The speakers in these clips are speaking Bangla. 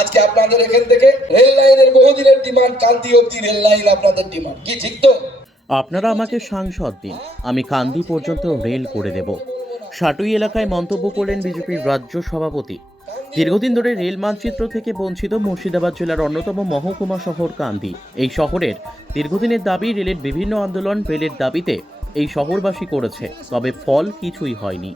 আজকে আপনাদের এখান থেকে রেল লাইনের বহুদিনের ডিমান্ড কান্তি অব্দি রেল লাইন আপনাদের ডিমান্ড। কি ঠিক তো? আপনারা আমাকে সাংসদ দিন, আমি কান্দি পর্যন্ত রেল করে দেব। সাটুই এলাকায় মন্তব্য করলেন বিজেপির রাজ্য সভাপতি। দীর্ঘদিন ধরে রেল মানচিত্র থেকে বঞ্চিত মুর্শিদাবাদ জেলার অন্যতম মহকুমা শহর কান্দি। এই শহরের দীর্ঘদিনের দাবি, রেলের বিভিন্ন আন্দোলন, রেলের দাবিতে এই শহরবাসী করেছে, তবে ফল কিছুই হয়নি।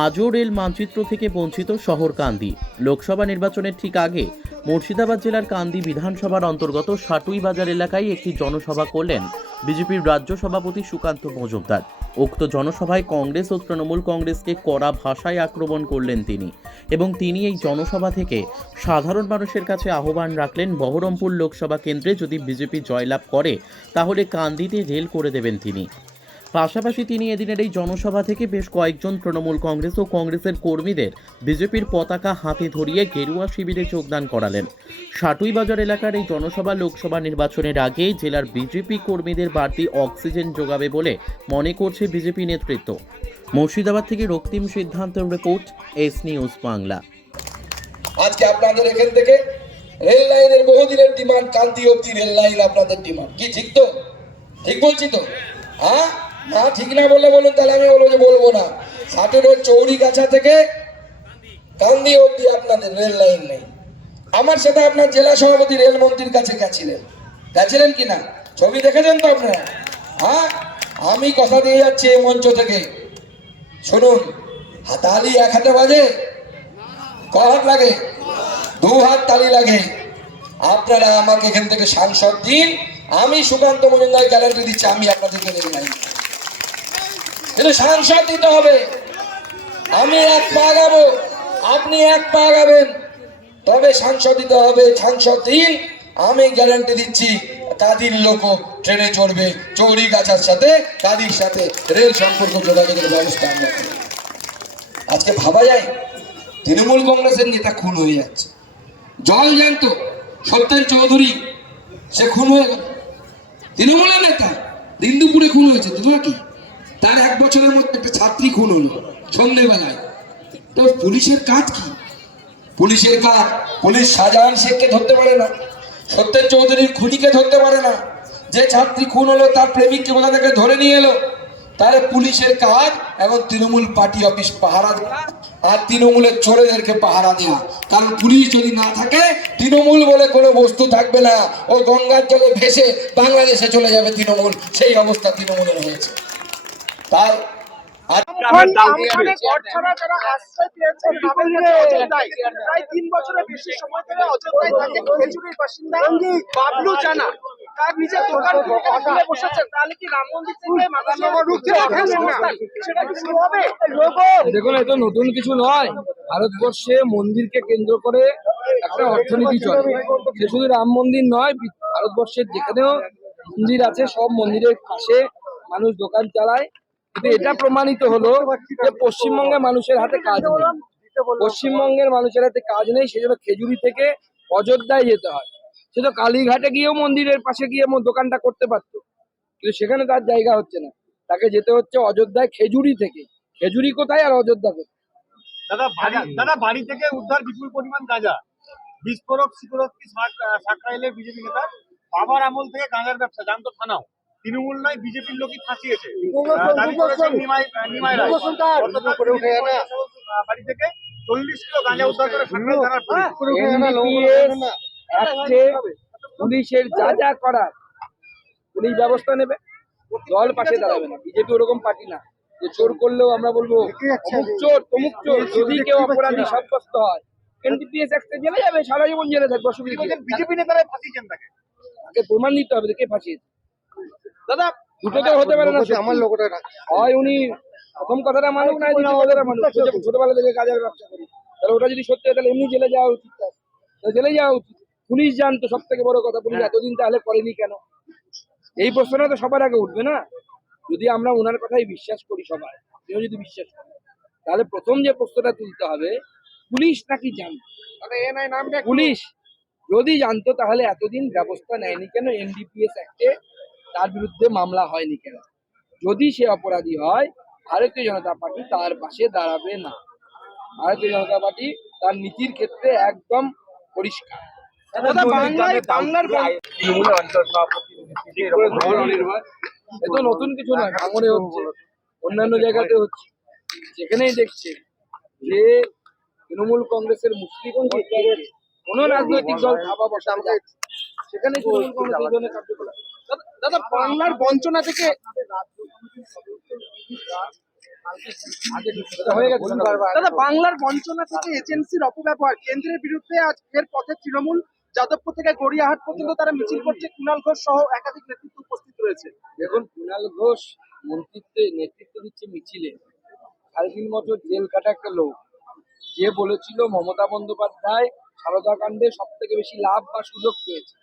আজও রেল মানচিত্র থেকে বঞ্চিত শহর কান্দি। লোকসভা নির্বাচনের ঠিক আগে মুর্শিদাবাদ জেলার কান্দি বিধানসভার অন্তর্গত সাটুই বাজার এলাকায় একটি জনসভা করলেন বিজেপির রাজ্য সভাপতি সুকান্ত মজুমদার। উক্ত জনসভায় কংগ্রেস ও তৃণমূল কংগ্রেসকে কড়া ভাষায় আক্রমণ করলেন তিনি এবং তিনি এই জনসভা থেকে সাধারণ মানুষের কাছে আহ্বান রাখলেন বহরমপুর লোকসভা কেন্দ্রে যদি বিজেপি জয়লাভ করে, তাহলে কান্দিতে রেল করে দেবেন তিনি। পাশাপাশি তিনি এদিনের এই জনসভা থেকে বেশ কয়েকজন তৃণমূল কংগ্রেস ও কংগ্রেসের কর্মীদের বিজেপির পতাকা হাতে ধরিয়ে গেরুয়া শিবিরে যোগদান করালেন। সাটুই বাজার এলাকার এই জনসভা লোকসভা নির্বাচনের আগে জেলার বিজেপি কর্মীদের বাড়তি অক্সিজেন যোগাবে বলে মনে করছে বিজেপি নেতৃত্ব। মুর্শিদাবাদ থেকে রক্তিম সিদ্ধান্তের রিপোর্ট, এস নিউজ বাংলা। আজকে আপনাদের এখান থেকে রেল লাইনের বহুদিনের ডিমান্ড কান্তি অব্দি রেল লাইন আপনাদের ডিমান্ড। কি ঠিক তো? ঠিক বলছি তো? হ্যাঁ? না ঠিক না বললে বলুন, তাহলে আমি বলব যে বলব না। ষাটের চৌরি গাছা থেকে গান্ধী অব্দি আপনাদের রেল লাইন নেই। আমার সাথে আপনার জেলা সভাপতি রেলমন্ত্রীর কাছে গেছিলেন। গেছিলেন কি না? ছবি দেখেছেন তো আপনারা? হ্যাঁ আমি কথা দিয়ে যাচ্ছি এই মঞ্চ থেকে। শুনুন, হাতালি এক হাতে বাজে? ক হাত লাগে? দু হাত তালি লাগে। আপনারা আমাকে এখান থেকে সাংসদ দিন। আমি সুকান্ত মজুমদার গ্যারান্টি দিচ্ছি, আমি আপনাদেরকে দেবে নাই। কিন্তু সাংসদ দিতে হবে। আমি এক পা গাবো আপনি এক পা গাবেন তবে সাংসদ দিতে হবে সাংসদ দিন আমি গ্যারান্টি দিচ্ছি, কাদির লোক ট্রেনে চড়বে, চৌরি গাছার সাথে, কাদির সাথে রেল সম্পর্ক যোগাযোগের ব্যবস্থা আমরা। আজকে ভাবা যায়, তৃণমূল কংগ্রেসের নেতা খুন হয়ে যাচ্ছে। জল জ্যান্ত, সত্যেন চৌধুরী, সে খুন হয়ে গেল। তৃণমূলের নেতা দিন দুপুরে খুন হয়েছে তোমার কি? তার এক বছরের মধ্যে একটা ছাত্রী খুন হলো সন্ধেবেলায়। তো পুলিশের কাজ কি? পুলিশের কাজ, পুলিশ শাহজাহান শেখকে ধরতে পারে না সত্যেন চৌধুরীর খুনিকে ধরতে পারে না। যে ছাত্রী খুন হলো, তার প্রেমিককে কোথা থেকে ধরে নিয়ে এলো? তাহলে পুলিশের কাজ এখন তৃণমূল পার্টি অফিস পাহারা দেওয়া আর তৃণমূলের চোরেদেরকে পাহারা দেওয়া কারণ পুলিশ যদি না থাকে, তৃণমূল বলে কোনো বস্তু থাকবে না। ও গঙ্গার জলে ভেসে বাংলাদেশে চলে যাবে তৃণমূল। সেই অবস্থা তৃণমূলের হয়েছে। তাই তার নিজের দোকান বসেছেন। তাহলে কি রাম মন্দির থেকে রুখতে সেটা কি শুরু হবে? দেখুন এটা নতুন কিছু নয়। ভারতবর্ষে মন্দিরকে কেন্দ্র করে একটা অর্থনীতি চলে। সে শুধু রাম মন্দির নয় ভারতবর্ষের যেখানেও মন্দির আছে সব মন্দিরের পাশে মানুষ দোকান চালায়। এটা প্রমাণিত হলো যে পশ্চিমবঙ্গের মানুষের হাতে কাজ নেই। পশ্চিমবঙ্গের মানুষের হাতে কাজ নেই সেজন্য খেজুরি থেকে অযোধ্যায় যেতে হয়। সে তো কালীঘাটে গিয়েও মন্দিরের পাশে গিয়ে দোকানটা করতে পারতো। কিন্তু সেখানে তার জায়গা হচ্ছে না। তাকে যেতে হচ্ছে অযোধ্যায় খেজুরি থেকে। খেজুরি কোথায় আর অযোধ্যা কোথায়? দাদা বাড়ি দাদা বাড়ি থেকে উদ্ধার বিপুল পরিমাণ গাঁজা। বিস্ফোরক স্বীকারোক্তি সাকরাইলে বিজেপি নেতা। বাবার আমল থেকে গাঁজার ব্যবসা জানতো থানাও। তৃণমূল নয় বিজেপির লোকই ফাঁসিয়েছে। বাড়ি থেকে চল্লিশ কিলো গাঁজা উদ্ধার করে পুলিশের যা যা করার পুলিশ ব্যবস্থা নেবে দল পাশে দাঁড়াবে না। বিজেপি ওরকম পার্টি না। যে চোর করলেও আমরা বলব অমুক চোর তমুক চোর। যদি কেউ অপরাধী সাব্যস্ত হয় এনডিপিএস অ্যাক্টে জেলে যাবে সারা জীবন জেলে থাকবে অসুবিধা বিজেপি নেতারাই ফাঁসিয়েছেন তাকে। তাকে প্রমাণ দিতে হবে কে ফাঁসিয়েছে। দাদা দুটো তো হতে পারে না আমার লোকটা হয় উনি প্রথম কথাটা মানুষ না দ্বিতীয় কথাটা মানুষ ছোটবেলা থেকে কাজের ব্যবসা করি। তাহলে ওটা যদি সত্যি হয় তাহলে এমনি জেলে যাওয়া উচিত জেলে যাওয়া উচিত। পুলিশ জানতো সব থেকে বড় কথা পুলিশ এতদিন তাহলে করেনি কেন? এই প্রশ্নটা তো সবার আগে উঠবে না। যদি আমরা ওনার কথাই বিশ্বাস করি সবাই কেউ যদি বিশ্বাস করি তাহলে প্রথম যে প্রশ্নটা তুলতে হবে পুলিশ নাকি জানতো? পুলিশ যদি জানতো তাহলে এতদিন ব্যবস্থা নেয়নি কেন? এনডিপিএস অ্যাক্টে তার বিরুদ্ধে মামলা হয়নি কেন? যদি সে অপরাধী হয় ভারতীয় জনতা পার্টি তার পাশে দাঁড়াবে না। ভারতীয় জনতা পার্টি তার নীতির ক্ষেত্রে একদম পরিষ্কার। দাদা বাংলায় বাংলার বন- এ তো নতুন কিছু নয় ভাঙড়ে হচ্ছে। অন্যান্য জায়গাতে হচ্ছে। যেখানেই দেখছে যে তৃণমূল কংগ্রেসের মুসলিম কোন রাজনৈতিক দল থাবা বসা সেখানে তৃণমূল কংগ্রেস কার্যকলাপ। দাদা- বাংলার বঞ্চনা থেকে দাদা, বাংলার বঞ্চনা থেকে এজেন্সির অপব্যবহার, কেন্দ্রের বিরুদ্ধে আজ আজকের পথে তৃণমূল, যাদবপুর থেকে গড়িয়াহাট পর্যন্ত তারা মিছিল করছে কুণাল ঘোষ সহ একাধিক নেতৃত্ব উপস্থিত রয়েছে। দেখুন কুণাল ঘোষ মন্ত্রিত্বে নেতৃত্ব দিচ্ছে মিছিলে। তিন বছর জেল কাটা একটা লোক। যে বলেছিল মমতা বন্দ্যোপাধ্যায় সারদা কাণ্ডে সব থেকে বেশি লাভ বা সুযোগ পেয়েছে।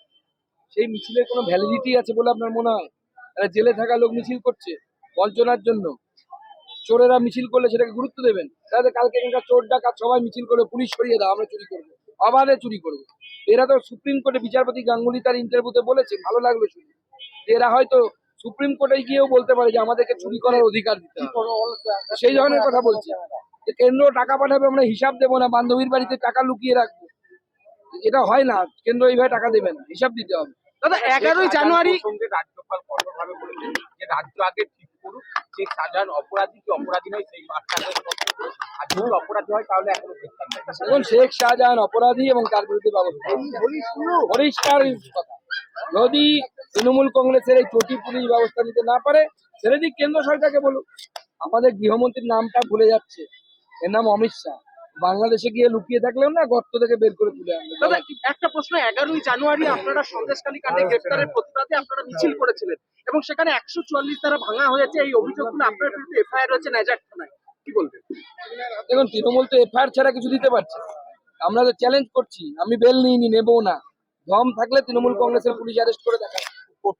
সেই মিছিলের কোনো ভ্যালিডিটি আছে বলে আপনার মনে হয়? তারা জেলে থাকা লোক মিছিল করছে বঞ্চনার জন্য। চোরেরা মিছিল করলে সেটাকে গুরুত্ব দেবেন। তাহলে কালকে এখানকার চোর ডাকাত সবাই মিছিল করবে, পুলিশ সরিয়ে দাও, আমরা চুরি করব। আবারে চুরি করব। এরা তো সুপ্রিম কোর্টে বিচারপতি গাঙ্গুলি তার ইন্টারভিউতে বলেছে, ভালো লাগবে শুনে। এরা হয়তো সুপ্রিম কোর্টে গিয়েও বলতে পারে যে আমাদেরকে চুরি করার অধিকার দিতে সেই ধরনের কথা বলছে। যে কেন্দ্র টাকা পাঠাবে, আমরা হিসাব দেবো না, বান্ধবীর বাড়িতে টাকা লুকিয়ে রাখব। এটা হয় না কেন্দ্র এইভাবে টাকা দেবে না হিসাব দিতে হবে। দাদা এগারোই জানুয়ারি রাজ্যপাল কঠোরভাবে বলেছেন যে রাজ্য আগে ঠিক করুক যে সাধারণ অপরাধী কি অপরাধী নয় সেই বাচ্চাদের আর যদি অপরাধী হয় তাহলে এখনও শেখ শাহজাহান অপরাধী এবং তার বিরুদ্ধে ব্যবস্থা। পরিষ্কার কথা। যদি তৃণমূল কংগ্রেসের এই চটি পুলিশ ব্যবস্থা নিতে না পারে দিক কেন্দ্র সরকারকে বলুক। আমাদের গৃহমন্ত্রীর নামটা ভুলে যাচ্ছে। এর নাম অমিত শাহ। বাংলাদেশে গিয়ে লুকিয়ে থাকলেও না গর্ত থেকে বের করে তুলে আনবে। দাদা একটা প্রশ্ন এগারোই জানুয়ারি আপনারা সন্দেশকালী কাণ্ডে গ্রেফতারের প্রতিবাদে আপনারা মিছিল করেছিলেন এবং সেখানে একশো চুয়াল্লিশ ধারা ভাঙা হয়েছে এই অভিযোগগুলো আপনার বিরুদ্ধে এফআইআর রয়েছে নাজার থানায়। কি বলবেন? দেখুন তৃণমূল তো এফআইআর ছাড়া কিছু দিতে পারছে না। আমরা তো চ্যালেঞ্জ করছি আমি বেল নিইনি নেব না। দম থাকলে তৃণমূল কংগ্রেসের পুলিশ অ্যারেস্ট করে দেখা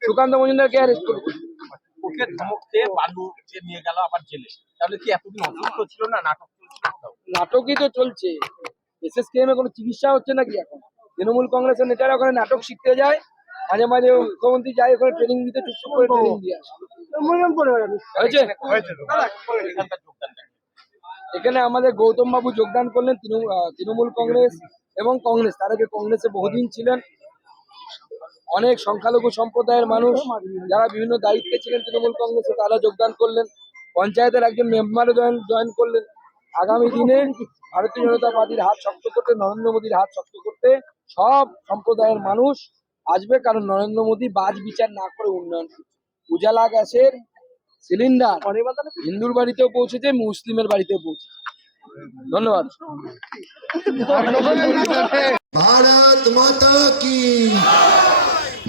সুকান্ত মজুমদারকে অ্যারেস্ট করবে ওকে ধমক দিয়ে বালু যে নিয়ে গেল আবার জেলে তাহলে কি এতদিন অসুস্থ ছিল না নাটক? নাটকই তো চলছে। এসএস কেএম কোনো চিকিৎসা হচ্ছে নাকি এখন? তৃণমূল কংগ্রেসের নেতারা ওখানে নাটক শিখতে যায় মাঝে মাঝে মুখ্যমন্ত্রী যায় ওখানে ট্রেনিং দিতে চুপচুপ করে ট্রেনিং দিয়ে আসে। হয়েছে? এখানে আমাদের গৌতম বাবু যোগদান করলেন তৃণমূল তৃণমূল কংগ্রেস এবং কংগ্রেস। তার আগে কংগ্রেসে বহুদিন ছিলেন। অনেক সংখ্যালঘু সম্প্রদায়ের মানুষ যারা বিভিন্ন দায়িত্বে ছিলেন তৃণমূল কংগ্রেসে তারা যোগদান করলেন। পঞ্চায়েতের একজন মেম্বারও জয়েন জয়েন করলেন। আগামী দিনে ভারতীয় জনতা পার্টির হাত শক্ত করতে, নরেন্দ্র মোদীর হাত শক্ত করতে সব সম্প্রদায়ের মানুষ আসবে কারণ নরেন্দ্র মোদী বাজ বিচার না করে উন্নয়ন উজালা গ্যাসের সিলিন্ডার হিন্দুর বাড়িতেও পৌঁছেছে, মুসলিমের বাড়িতেও পৌঁছেছে। ধন্যবাদ। ভারত মাতা কি?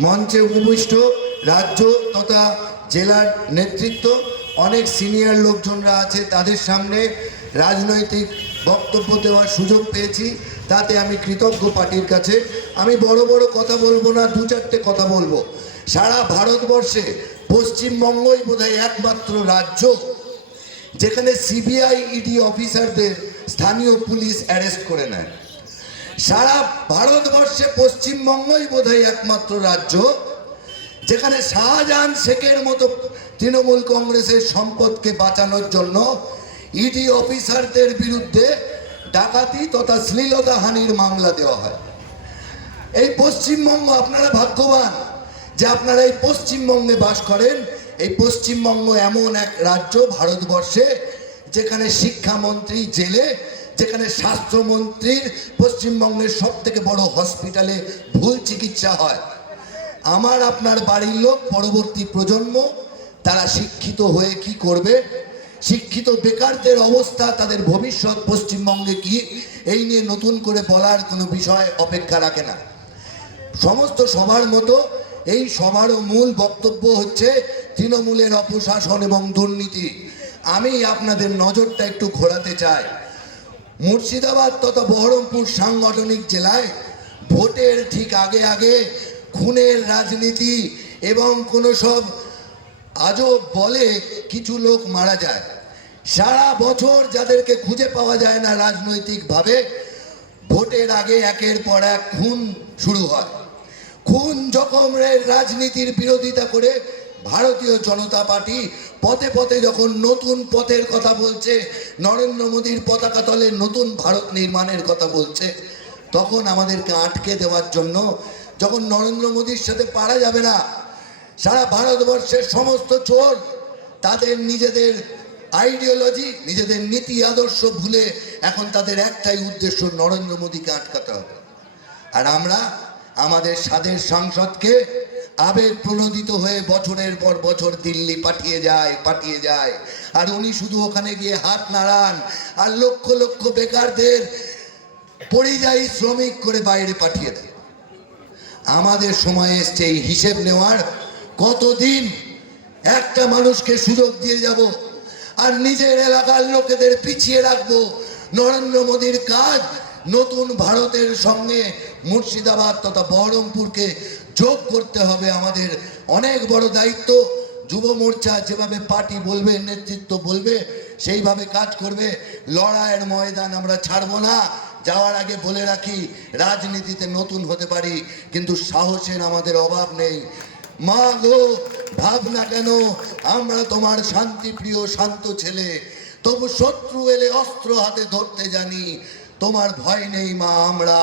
মঞ্চে উপবিষ্ট রাজ্য তথা জেলার নেতৃত্ব, অনেক সিনিয়র লোকজনরা আছে তাদের সামনে রাজনৈতিক বক্তব্য দেওয়ার সুযোগ পেয়েছি, তাতে আমি কৃতজ্ঞ পার্টির কাছে। আমি বড় বড় কথা বলব না, দু চারটে কথা বলব। সারা ভারতবর্ষে পশ্চিমবঙ্গই বোধহয় একমাত্র রাজ্য যেখানে সিবিআই ইডি অফিসারদের স্থানীয় পুলিশ অ্যারেস্ট করে নেয়। সারা ভারতবর্ষে পশ্চিমবঙ্গই বোধহয় একমাত্র রাজ্য যেখানে শাহজাহান শেখের মতো তৃণমূল কংগ্রেসের সম্পদকে বাঁচানোর জন্য ইডি অফিসারদের বিরুদ্ধে ডাকাতি তথা শ্লীলতাহানির মামলা দেওয়া হয়। এই পশ্চিমবঙ্গ আপনারা ভাগ্যবান যে আপনারা এই পশ্চিমবঙ্গে বাস করেন। এই পশ্চিমবঙ্গ এমন এক রাজ্য ভারতবর্ষে যেখানে শিক্ষামন্ত্রী জেলে, যেখানে স্বাস্থ্যমন্ত্রীর পশ্চিমবঙ্গের সব থেকে বড় হসপিটালে ভুল চিকিৎসা হয়। আমার আপনার বাড়ির লোক পরবর্তী প্রজন্ম, তারা শিক্ষিত হয়ে কি করবে? শিক্ষিত বেকারদের অবস্থা, তাদের ভবিষ্যৎ পশ্চিমবঙ্গে কি? এই নিয়ে নতুন করে বলার কোনো বিষয় অপেক্ষা রাখে না। সমস্ত সবার মতো এই সবারও মূল বক্তব্য হচ্ছে তৃণমূলের অপশাসন এবং দুর্নীতি। আমি আপনাদের নজরটা একটু ঘোরাতে চাই। মুর্শিদাবাদ তথা বহরমপুর সাংগঠনিক জেলায় ভোটের ঠিক আগে আগে খুনের রাজনীতি এবং কোনো সব আজব বলে কিছু লোক মারা যায়। সারা বছর যাদেরকে খুঁজে পাওয়া যায় না রাজনৈতিকভাবে, ভোটের আগে একের পর এক খুন শুরু হয়। খুন জখমের রাজনীতির বিরোধিতা করে ভারতীয় জনতা পার্টি পথে পথে যখন নতুন পথের কথা বলছে, নরেন্দ্র মোদীর পতাকা তলে নতুন ভারত নির্মাণের কথা বলছে, তখন আমাদেরকে আটকে দেওয়ার জন্য যখন নরেন্দ্র মোদীর সাথে পারা যাবে না সারা ভারতবর্ষের সমস্ত চোর তাদের নিজেদের আইডিওলজি নিজেদের নীতি, আদর্শ ভুলে এখন তাদের একটাই উদ্দেশ্য, নরেন্দ্র মোদীকে আটকাতে হবে। আর আমরা আমাদের স্বাদের সাংসদকে আবেগ প্রণোদিত হয়ে বছরের পর বছর দিল্লি পাঠিয়ে যায় পাঠিয়ে যায়। আর উনি শুধু ওখানে গিয়ে হাত নাড়ান আর লক্ষ লক্ষ বেকারদের পরিযায়ী শ্রমিক করে বাইরে পাঠিয়ে দেয় আমাদের সময় এসছে এই হিসেব নেওয়ার কতদিন একটা মানুষকে সুযোগ দিয়ে যাব আর নিজের এলাকার লোকেদের পিছিয়ে রাখব? নরেন্দ্র মোদীর কাজ নতুন ভারতের সঙ্গে মুর্শিদাবাদ তথা বহরমপুরকে যোগ করতে হবে আমাদের। অনেক বড় দায়িত্ব। যুব মোর্চা যেভাবে পার্টি বলবে, নেতৃত্ব বলবে, সেইভাবে কাজ করবে। লড়াইয়ের ময়দান আমরা ছাড়বো না। যাওয়ার আগে বলে রাখি, রাজনীতিতে নতুন হতে পারি, কিন্তু সাহসের আমাদের অভাব নেই। মা গো ভাবনা কেন, আমরা তোমার শান্তিপ্রিয় শান্ত ছেলে। তবু শত্রু এলে অস্ত্র হাতে ধরতে জানি। তোমার ভয় নেই মা, আমরা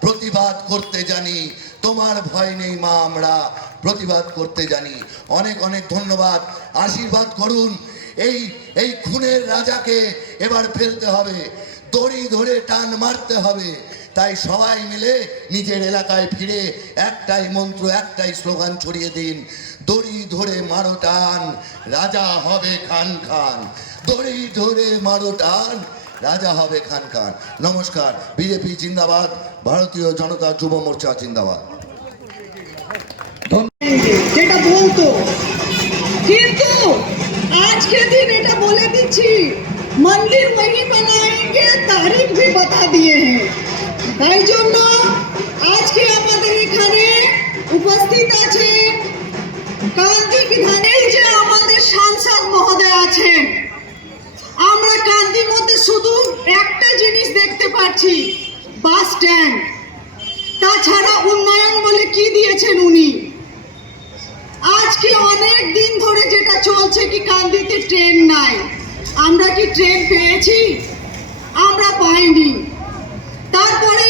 প্রতিবাদ করতে জানি। তোমার ভয় নেই মা, আমরা প্রতিবাদ করতে জানি। অনেক অনেক ধন্যবাদ। আশীর্বাদ করুন। এই এই খুনের রাজাকে এবার ফেলতে হবে। দড়ি ধরে টান মারতে হবে। তাই সবাই মিলে নিজের এলাকায় ফিরে একটাই মন্ত্র একটাই স্লোগান ছড়িয়ে দিন দড়ি ধরে মারো টান রাজা হবে খান খান দড়ি ধরে মারো টান রাজা হবে খান খান নমস্কার বিজেপি জিন্দাবাদ ভারতীয় জনতা যুব মোর্চা জিন্দাবাদ যেটা বলতো কিন্তু আজকে দিন এটা বলে দিচ্ছি मंदिर वही बनाएंगे तारीख भी बता दिए हैं তাই জন্য আজকে আমাদের এখানে উপস্থিত আছেন কান্তি বিধানের যে আমাদের সাংসদ মহোদয় আছেন, আমরা কান্তির মধ্যে শুধু একটা জিনিস দেখতে পাচ্ছি, বাস স্ট্যান্ড। তাছাড়া উন্নয়ন বলে কি দিয়েছেন উনি? আজকে অনেক দিন ধরে যেটা চলছে কি কান্দিতে ট্রেন নাই। আমরা কি ট্রেন পেয়েছি? আমরা পাইনি তারপরে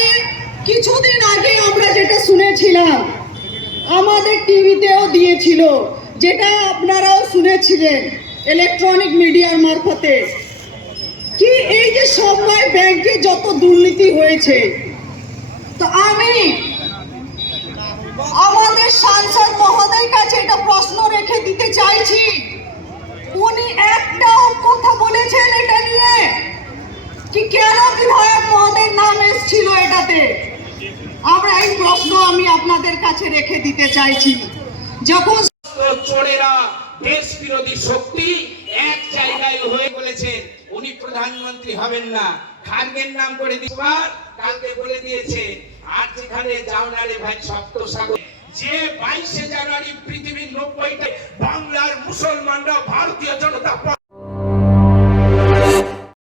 কিছুদিন আগে আমরা যেটা শুনেছিলাম। আমাদের টিভিতেও দিয়েছিল, যেটা আপনারাও শুনেছিলেন ইলেকট্রনিক মিডিয়ার মারফতে। কি এই যে সময় ব্যাংকে যত দুর্নীতি হয়েছে, তো আমি আমাদের সাংসদ মহোদয় কাছে এটা প্রশ্ন রেখে দিতে চাইছি। উনি একটাও কথা বলেছেন এটা নিয়ে। কি কেন বিধায়ক মহোদয়ের নাম এসেছিল এটাতে? আমরা আমি আপনাদের কাছে রেখে দিতে চাইছি। যখন চোরেরা দেশ বিরোধী শক্তি এক জায়গায় হয়ে উনি প্রধানমন্ত্রী হবেন না। নাম করে দিবার কালকে বলে দিয়েছে, আর যেখানে জাওনারে ভাই সপ্ত সাগর যে বাইশে জানুয়ারি পৃথিবীর নব্বইটা বাংলার মুসলমানরা